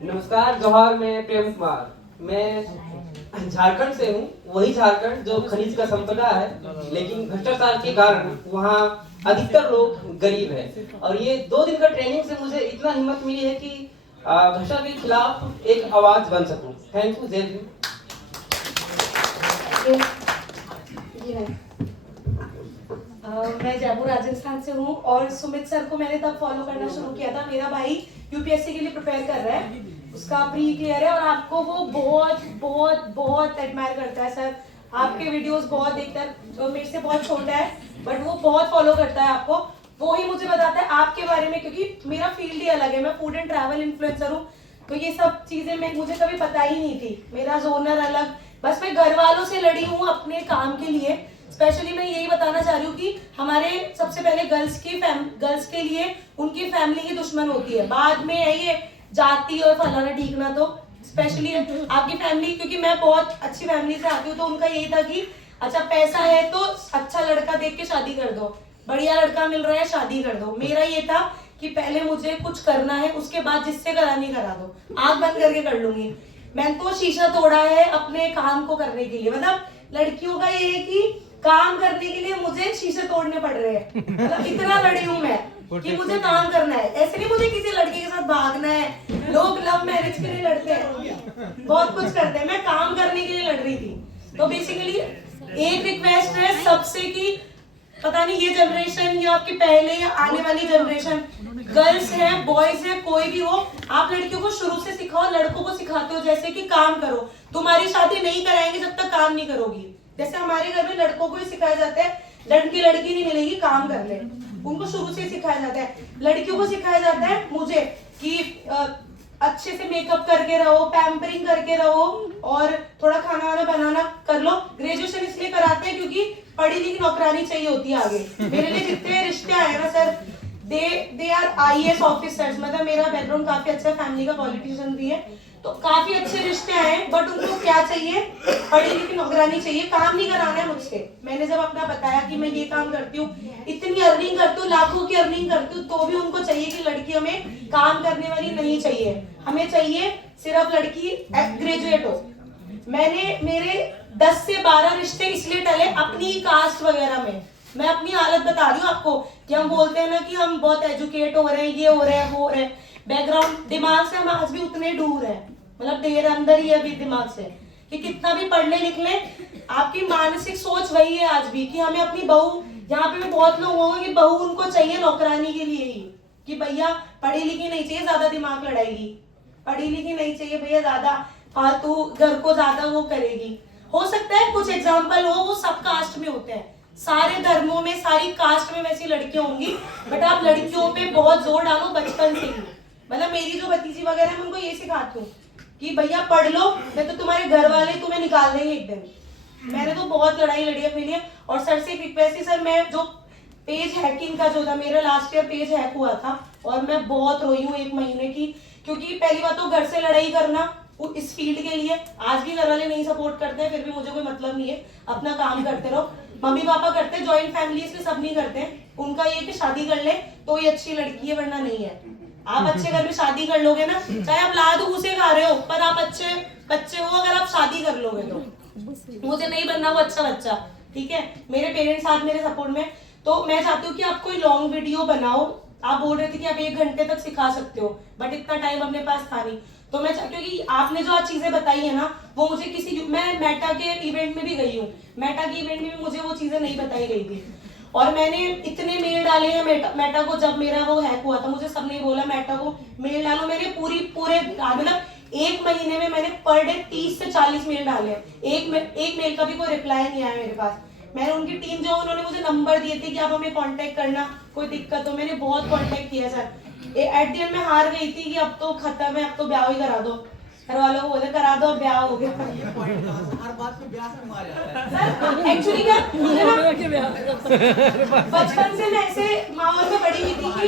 नमस्कार, जोहार। मैं प्रेम कुमार, मैं झारखंड से हूँ। वही झारखंड जो खनिज का संपदा है, लेकिन भ्रष्टाचार के कारण वहाँ अधिकतर लोग गरीब है। और ये 2 दिन का ट्रेनिंग से मुझे इतना हिम्मत मिली है कि भ्रष्टाचार के खिलाफ एक आवाज बन सकूं। Thank you. जय हिंद। मैं जयपुर राजस्थान से हूँ और सुमित सर को मैंने तब फॉलो करना शुरू किया था। मेरा भाई यूपीएससी के लिए प्रिपेयर कर रहा है, उसका प्री क्लियर है और आपको वो बहुत बहुत बहुत एडमायर करता है सर। आपके वीडियोस बहुत देखता है, जो मेरे से बहुत छोटा है बट वो बहुत फॉलो करता है आपको। वो ही मुझे बताता है आपके बारे में, क्योंकि मेरा फील्ड ही अलग है। मैं फूड एंड ट्रैवल इन्फ्लुएंसर हूँ, तो ये सब चीजें मुझे कभी पता ही नहीं थी। मेरा जोनर अलग, बस मैं घर वालों से लड़ी हूँ अपने काम के लिए। स्पेशली मैं यही बताना चाह रही हूँ कि हमारे सबसे पहले गर्ल्स के लिए उनकी फैमिली ही दुश्मन होती है, बाद में है ये जाति और फलाना ठीकना। तो स्पेशली आपकी फैमिली, क्योंकि मैं बहुत अच्छी फैमिली से आती हूँ, तो उनका यही था कि अच्छा पैसा है तो अच्छा लड़का देख के शादी कर दो, बढ़िया लड़का मिल रहा है शादी कर दो। मेरा ये था कि पहले मुझे कुछ करना है, उसके बाद जिससे करानी करा दो, आंख बंद करके कर लूंगी। मैंने तो शीशा तोड़ा है अपने काम को करने के लिए। मतलब लड़कियों का ये है कि काम करने के लिए मुझे शीशे तोड़ने पड़ रहे हैं। मतलब इतना लड़ी हूं मैं कि मुझे काम करना है। ऐसे नहीं मुझे किसी लड़के के साथ भागना है। लोग लव मैरिज के लिए लड़ते हैं, बहुत कुछ करते हैं, मैं काम करने के लिए लड़ रही थी। तो बेसिकली एक रिक्वेस्ट है सबसे कि पता नहीं ये जनरेशन या आपके पहले या आने वाली जनरेशन, गर्ल्स है बॉयज है कोई भी हो, आप लड़कियों को शुरू से सिखाओ, लड़कों को सिखाते हो जैसे कि काम करो। तुम्हारी शादी नहीं कराएंगे जब तक काम नहीं करोगी। जैसे हमारे घर में लड़कों को ही सिखाया जाता है लड़की नहीं मिलेगी काम कर ले, उनको शुरू से सिखाया जाता है। लड़कियों को सिखाया जाता है मुझे कि अच्छे से मेकअप करके रहो, पैम्परिंग करके रहो और थोड़ा खाना वाना बनाना कर लो। ग्रेजुएशन इसलिए कराते हैं क्योंकि पढ़ी लिखी नौकरानी चाहिए होती है आगे। मेरे लिए जितने रिश्ते आए ना sir, they are IAS officers. मतलब मेरा बैकग्राउंड काफी अच्छा है, फैमिली का पॉलिटिशियन भी है, तो काफी अच्छे रिश्ते आए हैं। बट उनको क्या चाहिए? पढ़ी लिखी नौकरानी चाहिए, काम नहीं कराना है मुझसे। मैंने जब अपना बताया कि मैं ये काम करती हूँ, इतनी अर्निंग करती हूँ, लाखों की अर्निंग करती हूँ, तो भी उनको चाहिए कि लड़की हमें काम करने वाली नहीं चाहिए, हमें चाहिए सिर्फ लड़की ग्रेजुएट हो। मैंने मेरे 10 से 12 रिश्ते इसलिए टले अपनी कास्ट वगैरह में। मैं अपनी हालत बता रही हूँ आपको कि हम बोलते हैं ना कि हम बहुत एजुकेट हो रहे हैं, ये हो रहे हैं वो हो रहे हैं, बैकग्राउंड दिमाग से हम आज भी उतने दूर है। मतलब देर अंदर ही है अभी दिमाग से कि कितना भी पढ़ ले लिख ले, आपकी मानसिक सोच वही है आज भी कि हमें अपनी बहू, यहाँ पे भी बहुत लोग होंगे कि बहू उनको चाहिए नौकरानी के लिए ही, कि भैया पढ़ी लिखी नहीं चाहिए ज्यादा दिमाग लड़ाएगी, पढ़ी लिखी नहीं चाहिए भैया ज्यादा फालतू घर को ज्यादा वो करेगी। हो सकता है कुछ एग्जाम्पल हो, वो सब कास्ट में होते हैं, सारे धर्मों में सारी कास्ट में वैसी लड़कियां होंगी, बट आप लड़कियों पे बहुत जोर डालो बचपन से ही। मतलब मेरी जो भतीजी वगैरह मैं उनको ये सिखाती हूँ कि भैया पढ़ लो, नहीं तो तुम्हारे घर वाले तुम्हें निकाल देंगे एक दिन। मैंने तो बहुत लड़ाई लड़ी अपने लिए। और सर से एक रिक्वेस्ट है सर, मैं जो पेज हैकिंग का जो था, मेरा लास्ट ईयर पेज हैक हुआ था और मैं बहुत रोई हूँ 1 महीने की, क्योंकि पहली बात तो घर से लड़ाई करना इस फील्ड के लिए, आज भी घर वाले नहीं सपोर्ट करते हैं, फिर भी मुझे कोई मतलब नहीं है, अपना काम करते रहो। मम्मी पापा करते हैं, ज्वाइंट फैमिली इसलिए सब नहीं करते हैं, उनका ये कि शादी कर ले तो ये अच्छी लड़की है वरना नहीं है। आप अच्छे घर में शादी कर लोगे ना, चाहे आप लाद उसे खा रहे हो, पर आप अच्छे बच्चे हो अगर आप शादी कर लोगे तो। मुझे नहीं बनना वो अच्छा बच्चा, ठीक है, मेरे पेरेंट्स साथ मेरे सपोर्ट में। तो मैं चाहती हूँ कि आप कोई लॉन्ग वीडियो बनाओ। आप बोल रहे थे कि आप 1 घंटे तक सिखा सकते हो, बट इतना टाइम अपने पास था नहीं। तो मैं क्योंकि आपने जो आज चीजें बताई है ना, वो मुझे मैं मेटा के इवेंट में भी गई हूँ, मेटा के इवेंट में भी मुझे वो चीजें नहीं बताई गई थी। और मैंने इतने मेल डाले हैं मेटा को, जब मेरा वो हैक हुआ था मुझे सबने बोला मेटा को मेल डालो। मैंने पूरे मतलब 1 महीने में मैंने पर डे 30 से 40 मेल डाले। एक मेल का भी कोई रिप्लाई नहीं आया मेरे पास। मैंने उनकी टीम जो, उन्होंने मुझे नंबर दिए थे कि आप हमें कांटेक्ट करना, कोई दिक्कत हो, मैंने बहुत कांटेक्ट किया सर। एट द एंड में हार गई थी कि अब तो खत्म है, अब तो ब्याह ही करा दो। घर वालों को बोले करा दो, ब्याह हो गया। हर बात पे ब्याह से मार जाता है सर एक्चुअली क्या मुझे ना बचपन से मैं ऐसे माहौल में बड़ी हुई थी कि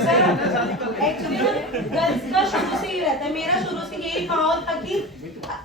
सर एक्चुअली गर्ल्स का शुरू से ही रहता है, मेरा शुरू से यही माहौल था कि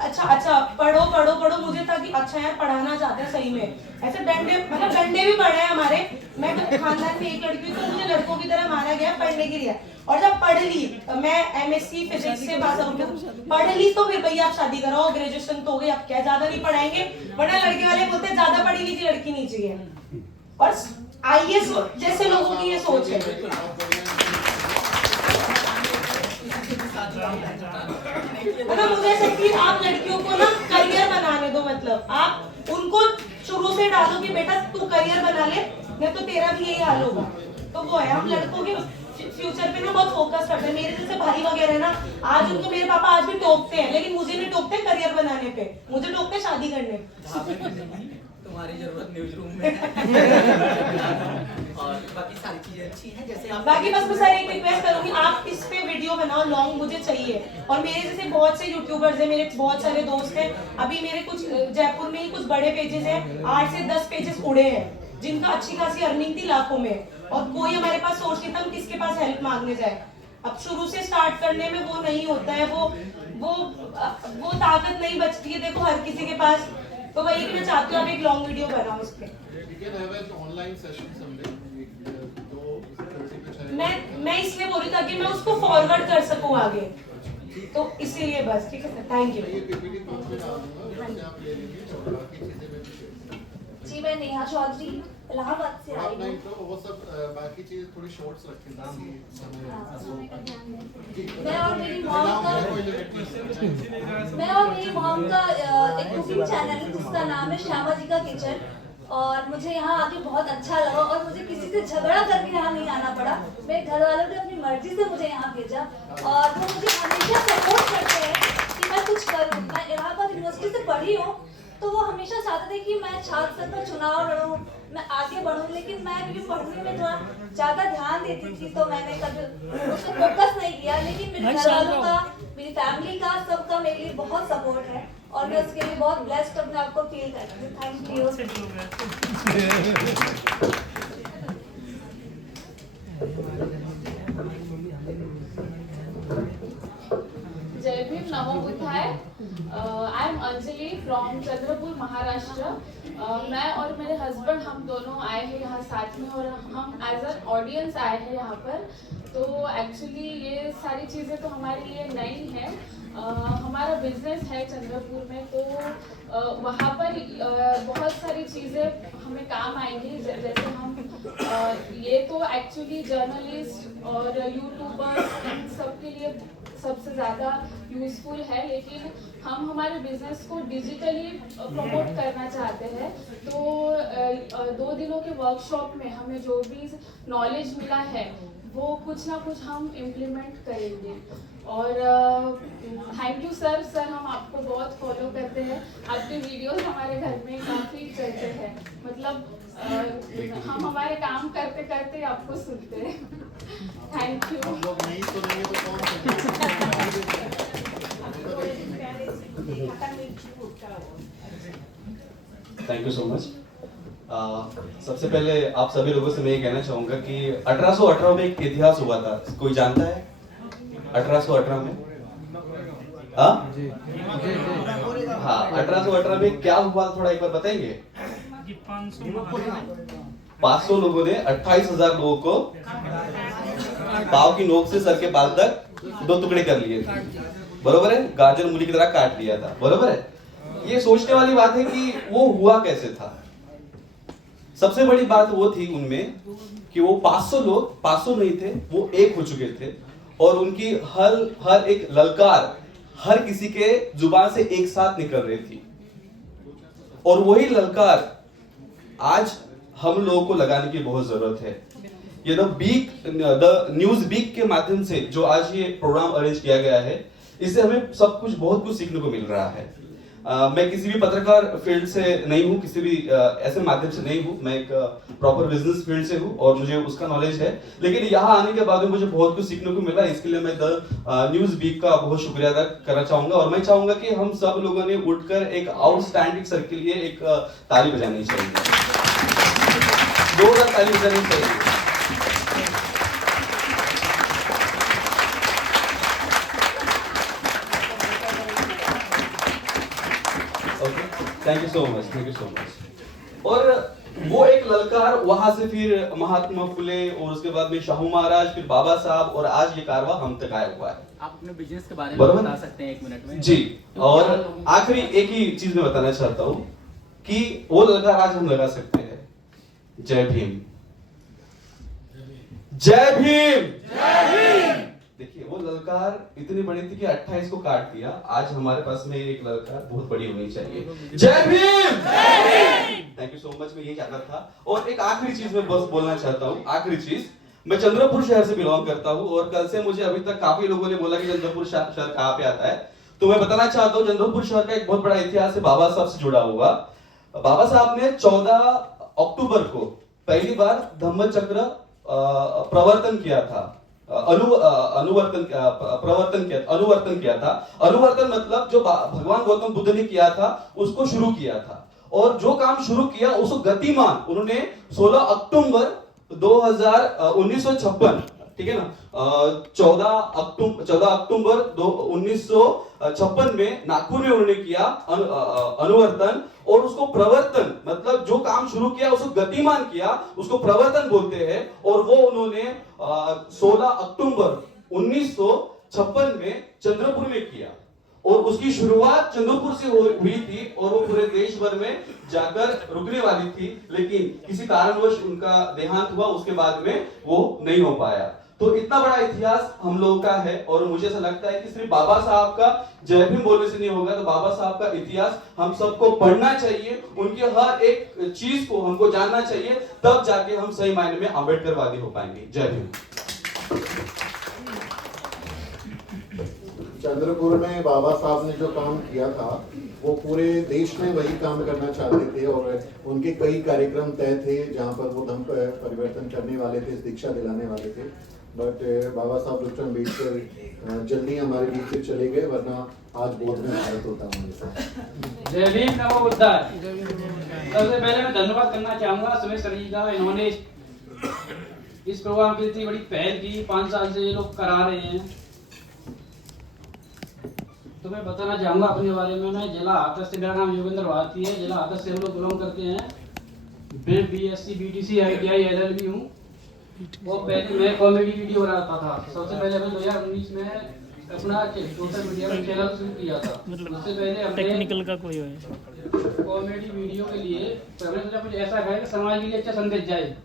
अच्छा पढ़ो पढ़ो पढ़ो। मुझे था कि अच्छा यार पढ़ाना चाहते हैं सही में, ऐसे डंडे भी पड़े हैं हमारे। मैं खानदान में एक लड़की, तो मुझे लड़कों की तरह मारा गया पढ़ने के लिए। और जब पढ़ ली, मैं MSc फिजिक्स से पास आउट हूँ, पढ़ ली तो फिर भैया आप शादी कराओ, ग्रेजुएशन तो हो गई, अब क्या ज्यादा नहीं पढ़ाएंगे, वरना लड़के वाले बोलते हैं ज्यादा पढ़ी लिखी लड़की नहीं चाहिए। और IAS जैसे लोगों की ये सोच है। मतलब मुझे ऐसा कि आप लड़कियों को ना करियर बनाने दो, मतलब आप उनको शुरू से डालो कि बेटा तू करियर बना ले, नहीं तो तेरा भी यही हाल होगा। तो वो है, हम लड़कों के फ्यूचर पे ना बहुत फोकस करते हैं। मेरे जैसे भाई वगैरह है ना, आज उनको मेरे पापा आज भी टोकते हैं, लेकिन मुझे नहीं टोकते करियर बनाने पे, मुझे टोकते शादी करने पे। तुम्हारी जरूरत न्यूज रूम में और बाकी सारी चीजें अच्छी हैं जैसे आप बाकी बस मैं सारी एक रिक्वेस्ट करूंगी, आप इस पे वीडियो बनाओ, लॉन्ग मुझे चाहिए। और मेरे जैसे बहुत से यूट्यूबर्स हैं, मेरे बहुत सारे दोस्त हैं, अभी मेरे कुछ जयपुर में ही कुछ बड़े पेजेस हैं, 8 से 10 पेजेस उड़े हैं, जिनका अच्छी खासी अर्निंग थी लाखों में, और कोई हमारे पास सोच नहीं था हम किसके पास हेल्प मांगने जाए। अब शुरू से स्टार्ट करने में वो नहीं होता है, वो ताकत नहीं बचती है देखो हर किसी के पास। तो वही मैं चाहती हूँ आप एक लॉन्ग वीडियो बनाओ इस पे। मैं इसलिए बोल रही हूँ ताकि मैं उसको फॉरवर्ड कर सकूँ आगे, तो इसीलिए बस। ठीक है सर, थैंक यू। जी मैं नेहा चौधरी इलाहाबाद से आई हूँ। वो सब बाकी चीजें थोड़ी शॉर्ट्स रखें ताकि मैं और मेरी मॉम का एक कुकिंग चैनल है जिसका नाम है श्यामा जी का किचन, और मुझे यहाँ आके बहुत अच्छा लगा और मुझे किसी से झगड़ा करके यहाँ नहीं आना पड़ा। मेरे घर वालों ने अपनी मर्जी से मुझे यहाँ भेजा और वो मुझे हमेशा सपोर्ट करते हैं कि मैं कुछ करूँ। मैं इलाहाबाद यूनिवर्सिटी से पढ़ी हूँ, तो वो हमेशा चाहते थे कि मैं छात्र संघ में चुनाव लड़ूं, मैं आगे बढ़ूं, लेकिन मैं क्योंकि पढ़ने में थोड़ा ज़्यादा ध्यान देती थी तो मैंने कभी उस पर फोकस नहीं किया। लेकिन मेरे घर वालों का, मेरी फैमिली का, सबका मेरे लिए बहुत सपोर्ट है और मैं उसके लिए बहुत ब्लेस्ड अपने आप को फील करती हूँ। Thank you. जय भीम, नमो बुद्धाय। I am Anjali from Chandrapur, Maharashtra. मैं और मेरे हस्बैंड हम दोनों आए हैं यहाँ साथ में और हम एज एन ऑडियंस आए हैं यहाँ पर। तो एक्चुअली ये सारी चीज़ें तो हमारे लिए नई हैं। हमारा बिजनेस है चंद्रपुर में, तो वहाँ पर बहुत सारी चीज़ें हमें काम आएंगी। जैसे हम ये तो एक्चुअली जर्नलिस्ट और यूट्यूबर्स इन सब के लिए सबसे ज़्यादा यूज़फुल है, लेकिन हम हमारे बिजनेस को डिजिटली प्रमोट करना चाहते हैं। तो 2 दिनों के वर्कशॉप में हमें जो भी नॉलेज मिला है वो कुछ ना कुछ हम इम्प्लीमेंट करेंगे। और थैंक यू सर हम आपको बहुत फॉलो करते हैं, आपके वीडियोस हमारे घर में काफ़ी चलते हैं। मतलब हम हमारे काम करते करते आपको सुनते हैं। Thank you. हम लोग नहीं सुनेंगे तो कौन सुनेगा? Thank you so much. सबसे पहले आप सभी लोगों से मैं ये कहना चाहूंगा कि 1818 में एक इतिहास हुआ था, कोई जानता है 1818 में? हाँ, 1818 में क्या हुआ थोड़ा एक बार बताएंगे? 500 लोगों ने 28,000 लोगों को पाव की नोक से सर के बाल तक 2 टुकड़े कर लिए थे, बरोबर है? गाजर मूली की तरह काट लिया था, बरोबर है? ये सोचने वाली बात है कि वो हुआ कैसे था। सबसे बड़ी बात वो थी उनमें कि वो 500 लोग 500 नहीं थे, वो एक हो चुके थे और उनकी हर एक ललकार हर किसी के जुबान से एक साथ निकल रही थी। और वही ललकार आज हम लोगों को लगाने की बहुत जरूरत है। ये द न्यूज वीक के माध्यम से जो आज ये प्रोग्राम अरेंज किया गया है, इससे हमें सब कुछ बहुत कुछ सीखने को मिल रहा है। मैं किसी भी पत्रकार फील्ड से नहीं हूँ, किसी भी ऐसे माध्यम से नहीं हूँ, मैं एक प्रॉपर बिजनेस फील्ड से हूँ और मुझे उसका नॉलेज है। लेकिन यहाँ आने के बाद में मुझे बहुत कुछ सीखने को मिला, इसके लिए मैं द न्यूज वीक का बहुत शुक्रिया अदा करना चाहूंगा। और मैं चाहूंगा कि हम सब लोगों ने उठकर एक आउटस्टैंडिंग सर के लिए एक ताली बजानी चाहिए, 2 ताली बजानी चाहिए। Thank you so much, thank you so much. और वो एक एक ललकार, वहां से फिर महात्मा फुले और उसके बाद में शाहू महाराज, फिर बाबा साहब, और आज ये कारवा हम तक आया हुआ है। आप अपने बिजनेस के बारे में बराबर? बता सकते हैं 1 मिनट में? जी, और आखिरी एक ही चीज मैं बताना चाहता हूं कि वो ललकार आज हम लगा सकते हैं। जय भीम, जय भीम, जय भीम। देखिए वो ललकार इतनी बड़ी थी कि 28 को काट दिया। आज हमारे पास में एक ललकार बहुत बड़ी होनी चाहिए। जय भीम, जय Bhim. Thank you so much. मैं ये चाहता था। और एक आखिरी चीज मैं बस बोलना चाहता हूँ। आखिरी चीज, मैं चंद्रपुर शहर से बिलोंग करता हूँ और कल से मुझे अभी तक काफी लोगों ने बोला कि चंद्रपुर शहर कहाँ पे आता है। तो मैं बताना चाहता हूँ चंद्रपुर शहर का एक बहुत बड़ा इतिहास है बाबा साहब से जुड़ा हुआ। बाबा साहब ने 14 अक्टूबर को पहली बार धम्म चक्र प्रवर्तन किया था। अनुवर्तन किया था। अनुवर्तन मतलब जो भगवान गौतम बुद्ध ने किया था उसको शुरू किया था, और जो काम शुरू किया उसको गतिमान उन्होंने 16 अक्टूबर 1956, ठीक है ना, 14 अक्टूबर 1956 में नागपुर में उन्होंने किया अनुवर्तन, और उसको प्रवर्तन मतलब जो काम शुरू किया उसको गतिमान किया, उसको प्रवर्तन बोलते हैं। और वो उन्होंने 16 अक्टूबर 1956 में चंद्रपुर में किया, और उसकी शुरुआत चंद्रपुर से हुई थी, और वो पूरे देश भर में जाकर रुकने वाली थी, लेकिन किसी कारणवश उनका देहांत हुआ, उसके बाद में वो नहीं हो पाया। तो इतना बड़ा इतिहास हम लोगों का है, और मुझे ऐसा लगता है कि सिर्फ बाबा साहब का जय भीम बोलने से नहीं होगा, तो बाबा साहब का इतिहास हम सबको पढ़ना चाहिए, उनके हर एक चीज को हमको जानना चाहिए, तब जाके हम सही मायने में अम्बेडकरवादी हो पाएंगे। जय भीम। चंद्रपुर में बाबा साहब ने जो काम किया था वो पूरे देश में वही काम करना चाहते थे, और उनके कई कार्यक्रम तय थे जहाँ पर वो धर्म परिवर्तन करने वाले थे, दीक्षा दिलाने वाले थे। बट बाबा साहब डॉक्टर अम्बेडकर जल्दी हमारे बीच से चले गए, वरना आज बहुत में भारत होता हमारे साथ। जय भीम, नमो बुद्धाय। सबसे पहले मैं धन्यवाद करना चाहूंगा सुमित सर जी का। इन्होंने इस प्रोग्राम की इतनी बड़ी पहल की, 5 साल से ये लोग करा रहे हैं। तो मैं बताना चाहूंगा अपने बारे में। मैं जिला हाथरस से, मेरा नाम योगेंद्र भारती है, जिला हाथरस से हम लोग बिलोंग करते हैं। मैं BSc BTC ITI LLB हूँ। वो पहले मैं कॉमेडी वीडियो बनाता था। सबसे पहले मैं 2019 में अपना सोशल मीडिया पर चैनल शुरू किया था। उससे पहले हमने टेक्निकल का कोई कॉमेडी वीडियो के लिए हमने सोचा कुछ ऐसा है कि समाज के लिए अच्छा संदेश जाए।